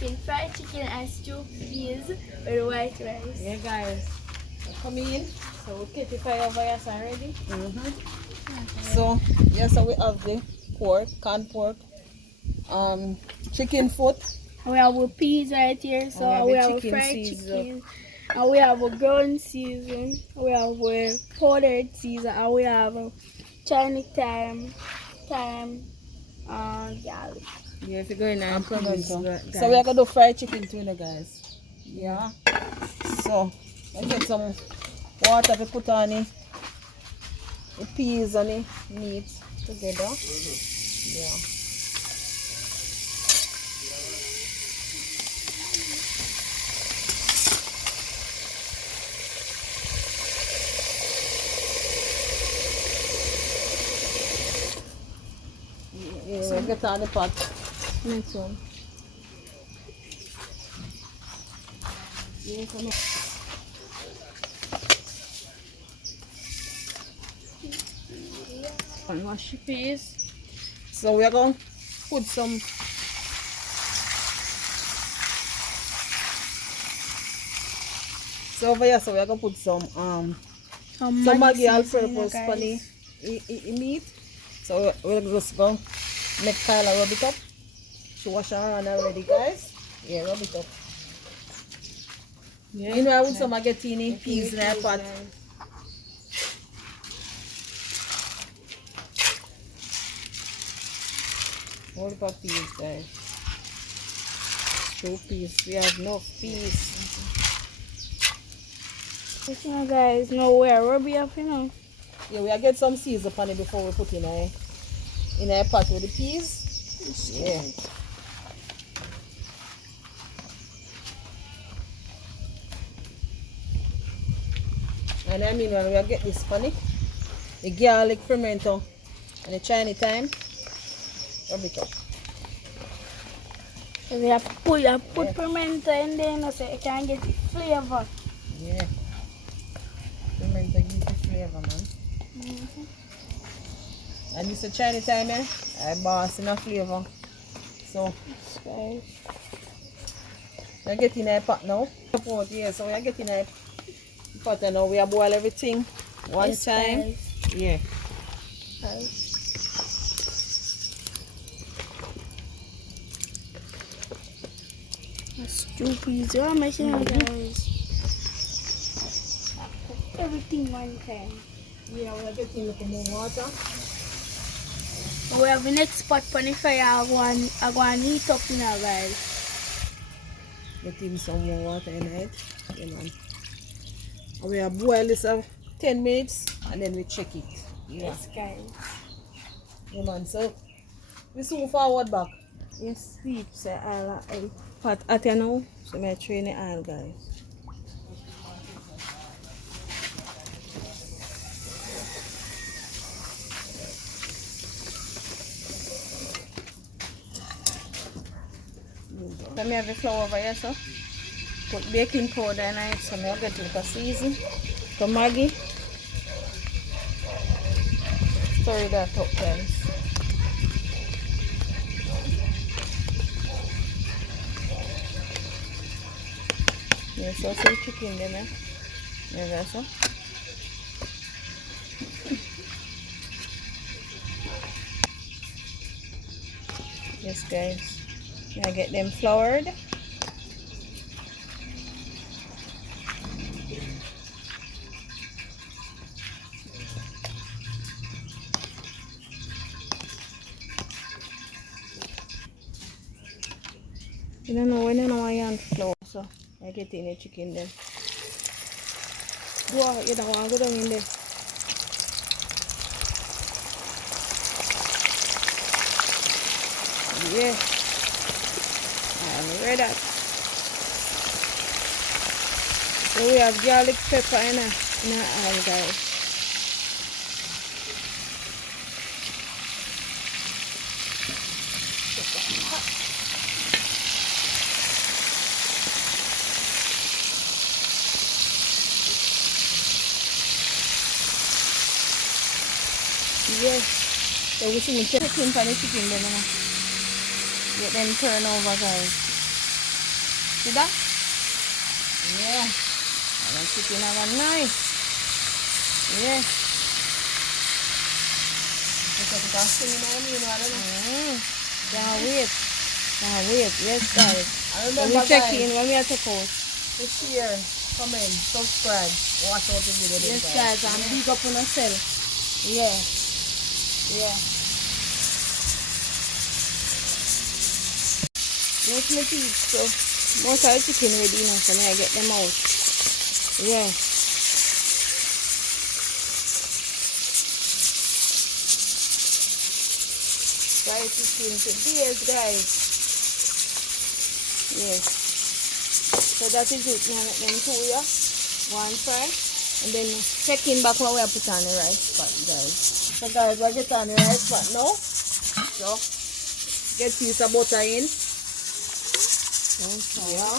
making fried chicken and stew peas with white rice. Yeah, guys. So come in. So we keep the fire over here already. So yes, so we have the pork, canned pork, chicken foot. We have a peas right here, so And we we have have a a chicken fried season. chicken, and we have a ground season, we have a powdered season, and we have a Chinese thyme, garlic. Yeah, if you're going on peas, So guys. we are gonna do fried chicken too, guys. Yeah. So I get some water to put on it, the peas and the meat together. Yeah. Yeah, so get on the pot. Next one. Yeah, come on. And wash the peas. So we are going to put some so over here, so we are going to put some Maggi Alfredo on the meat. So we're just going to make Kyla rub it up. She wash her hand already, guys. Yeah, rub it up. Yeah. You know, I want some magatini peas in that pot. What about peas, guys? 2 peas. We have no peas. You know, guys, no we are rub it up, you know. Yeah, we are get some seeds upon it before we put in a pot with the peas. Yeah. And I mean, when we get this funny, the garlic, pimento, and the Chinese thyme, rub it up. So we have to put pimento in there, you know, so you can get the flavor. Yeah. Pimento gives the flavor, man. And this is Chinese thyme, eh? I boss in a flavor. So, Guys. we're getting a pot now. Yeah, so we're getting a pot and now we are boil everything one Yes, time. guys. Yeah. Stew peas, you are making it, guys. Everything one time. Yeah, we're getting a little more water. We have the next pot on the fire. I go and heat up now, guys. Getting some more water in it. Yeah, man. And we are boil this 10 minutes and then we check it. Yeah. Yes, guys. Yeah, man. So we soon forward back. Yes, sweet. So I'll pot at you now. So I train the oil, guys. So I have the flour over here, so put baking powder in it, so I get like a season. So Maggi. Stir that up, guys. Yes, so some chicken there, yeah, that's all. Yes, guys. I get them floured. You don't know when I know I want flour, so I get in the chicken then. Go, you don't want to go down in there. Yeah. I'm ready. So we have garlic pepper in our guys. Yes. So we should check in for the chicken then. Get them turn over, guys. See that? Yeah. And the chicken have a nice. Yeah. Can't wait. Can't wait. Yes, guys. And When remember, we check guys, in, when we are check out. to share, comment, subscribe, watch out the video. Yes, guys, and big up on yourself. Yeah. Yeah. Most my teeth, so most of the chicken ready now, so now I get them out. Yeah. Fried chicken to days, guys. Yes. So that is it. Now make them two, yeah. One fry. And then check in back when we put on the rice pot, guys. So guys, we're getting on the rice pot now. So, get piece of butter in. Okay. Yeah.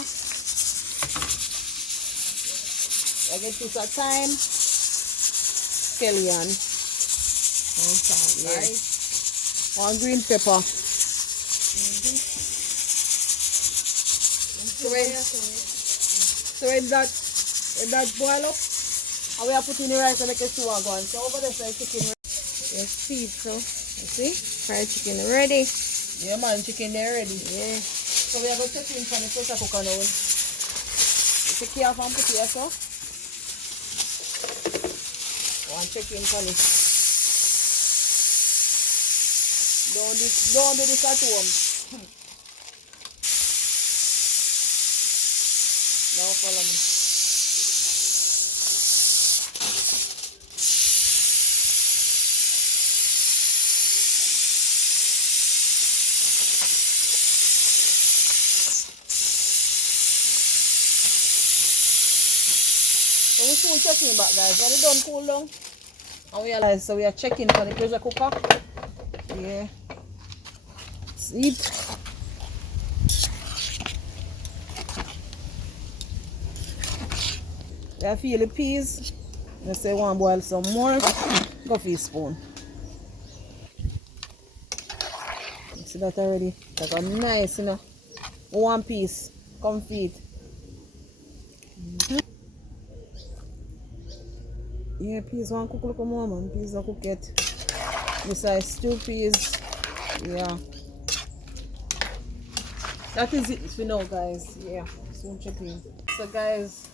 I get piece of thyme. Scallion. Okay. Right. 1 green pepper. So when that boil up, and we are putting the rice and make it stew going. So over there, so chicken. Yes, pizza. You see? Fried chicken ready. Yeah man, chicken there ready. Yeah. So we are going to check in for the pressure cooker now. Take care of and put here, so. One check in for it. Don't do this at home. Now follow me. So we soon checking back, guys. When it done cool down, and we realize so we are checking for the pressure cooker. Yeah. See it. I feel the peas. Let's say one boil some more. Coffee spoon. You see that already? That's a nice, you know. One piece. Come feed. Yeah, peas one cook little more, man. Peas don't cook yet. Besides stew peas. Yeah. That is it for now, guys. Yeah. Soon check in. So guys,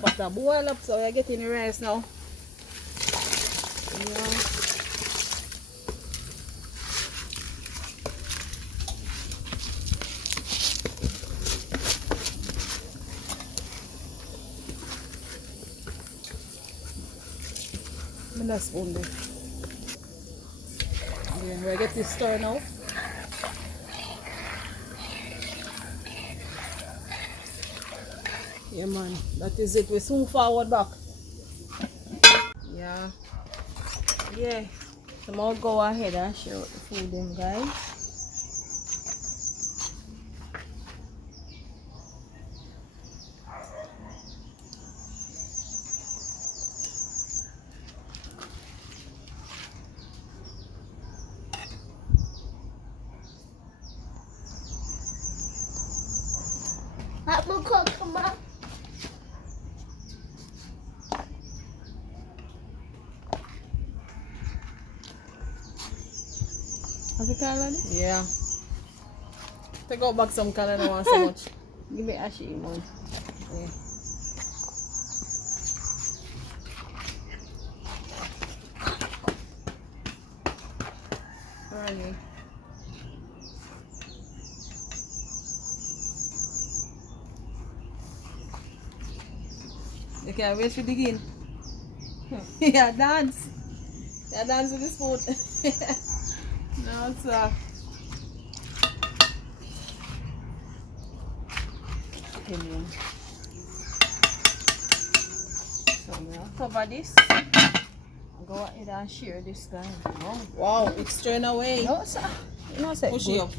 butter boil up, so we are getting the rice now. Yeah. And that's spoon there. And then we get this stir now. Yeah man, that is it. We soon forward back. Yeah. Yeah. So I'll go ahead and share the food them, guys. Apple cook, come on. Have you called on it? Yeah. Take out back some color, I don't want so much. Give me a shake, man. Yeah. Alright. You can't wait to begin. Yeah, dance. Yeah, dance with the spoon. No, sir. Opinion. So now cover this. Go ahead and share this guy. No, Wow, it's turned away. no sir. You know, say Push it up.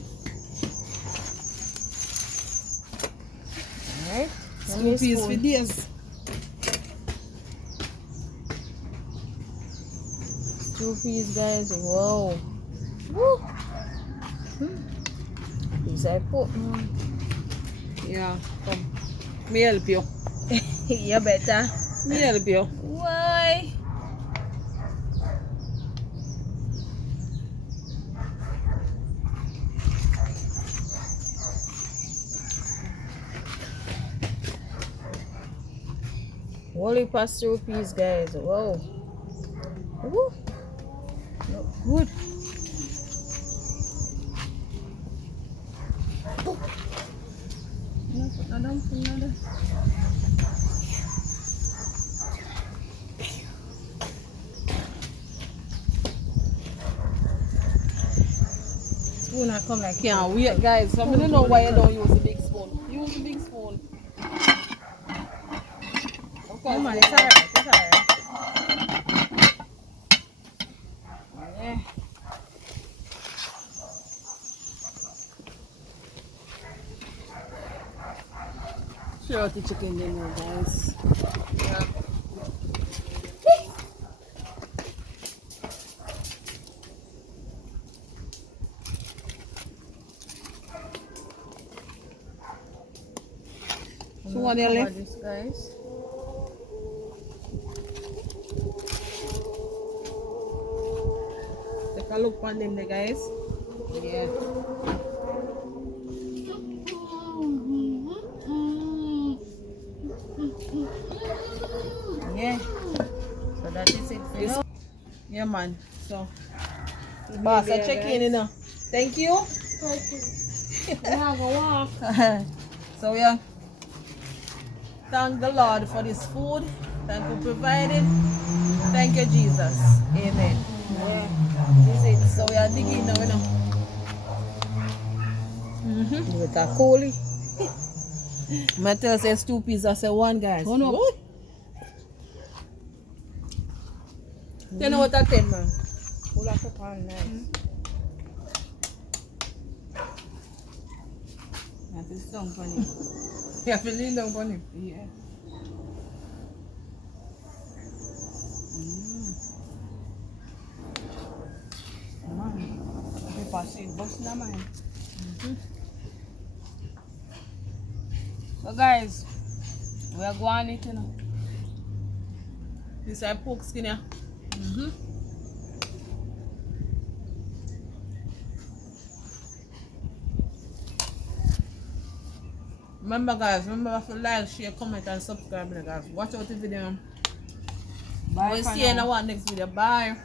Alright. Stew peas for days. Two peas, guys. Whoa. Woo. These I put. Yeah, come. Me help you. You better. Me help you. Why? Holy pastor peas, guys. Whoa. Woo. Look good. Spoon I come like Can't wait, guys. So I don't know why you don't use the big spoon. Use the big spoon. Oh man, it's alright. It's alright. Yeah. Share out the chicken then now, guys. Yeah. So what you left? This, guys. Take a look on them there, guys. Yeah. Yeah. So that is it for you. Yeah, man. So, boss, I check in, you know. Thank you. Walk. So, yeah. Thank the Lord for this food. Thank you for providing. Thank you, Jesus. Amen. Yeah. This is it. So, we are digging now, you know. With a coolie. I tell you, it's 2 pieces. I say 1, guys. Oh, no. Woo. 10 out of 10, man. Pull up the pan nice. That is so funny. You have to lean down on him. Yeah. Man, pepper seed bust na man. So guys, we are going it, you know. This is pork skin, yeah. Remember, guys, to like, share, comment, and subscribe, guys. Watch out the video. Bye We'll for see you in now. our next video. Bye.